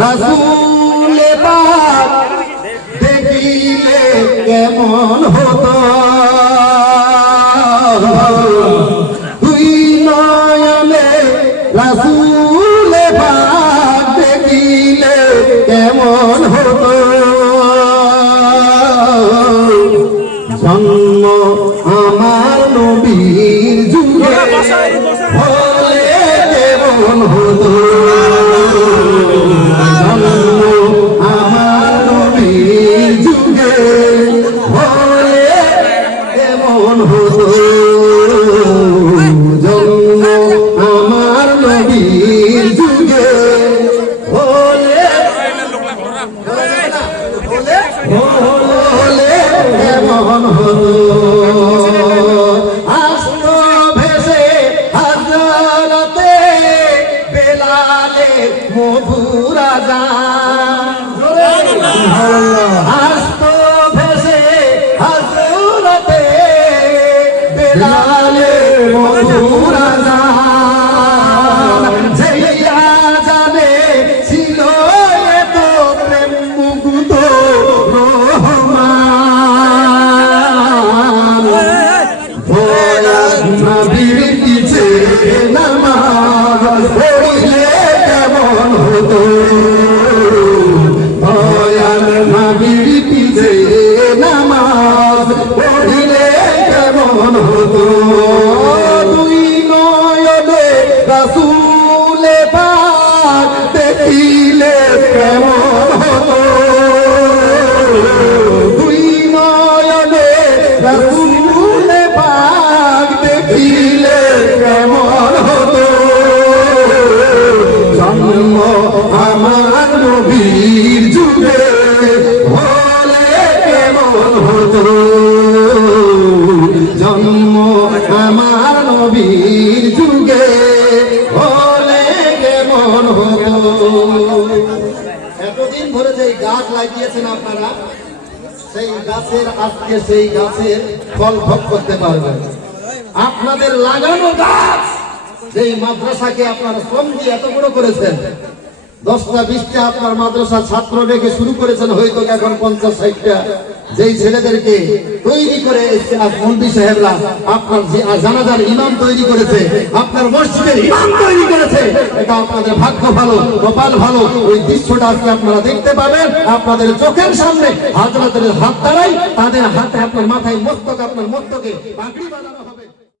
রাসূল পাক দেখিলে কেমন হতো দুই নয়নে রাসূল পাক দেখিলে কেমন হতো জন্ম আমার নবীর যুগে হলে কেমন হতো জন্ম আমার নবীর যুগে হলে কেমন হতো জন্ম আমার নবীর যুগে হলে কেমন হতো আসতো ভেসে হযরতে বেলালে মধুর আযান আসতো ভেসে হযরতে বেলালে মধুর আযান যেই আযানে ছিল এত প্রেম মুগ্ধ নবীর পিছে নামাজ পড়িলে কেমন হতো দয়াল নবীর পিছে নামাজ পড়িলে কেমন হতো দুই নয়নে রাসূল পাক দেখিলে কেমন হতো দুই নয়নে রাসূল পাক দেখিলে কেমন হতো জন্ম আমার নবীর যুগে হলে কেমন হতো জন্ম আমার নবীর যুগে হলে কেমন হতো এতদিন ধরে যে গাছ লাগিয়েছেন আপনারা সেই গাছের আজকে সেই গাছের ফল ভোগ করতে পারবেন আপনাদের লাগানো গাছ যেই মাদ্রাসাকে আপনারা শ্রম দিয়ে এত বড় করেছেন 10টা 20টা আপনার মাদ্রাসা ছাত্র রেখে শুরু করেছেন হয়তো এখন 50-60টা যেই ছেলেদেরকে তৈরি করে মন্ত্রী সাহেবরা আপনার যে জানাজার ইমাম তৈরি করেছে আপনার মসজিদের ইমাম তৈরি করেছে এটা আপনাদের ভাগ্য ভালো কপাল ভালো ওই দৃশ্যটা আজকে আপনারা দেখতে পাবেন আপনাদের চোখের সামনে হযরতের হাত দ্বারাই তাদের হাতে আপনার মাথায় মস্তক আপনার মস্তকে পাগড়ি বাঁধা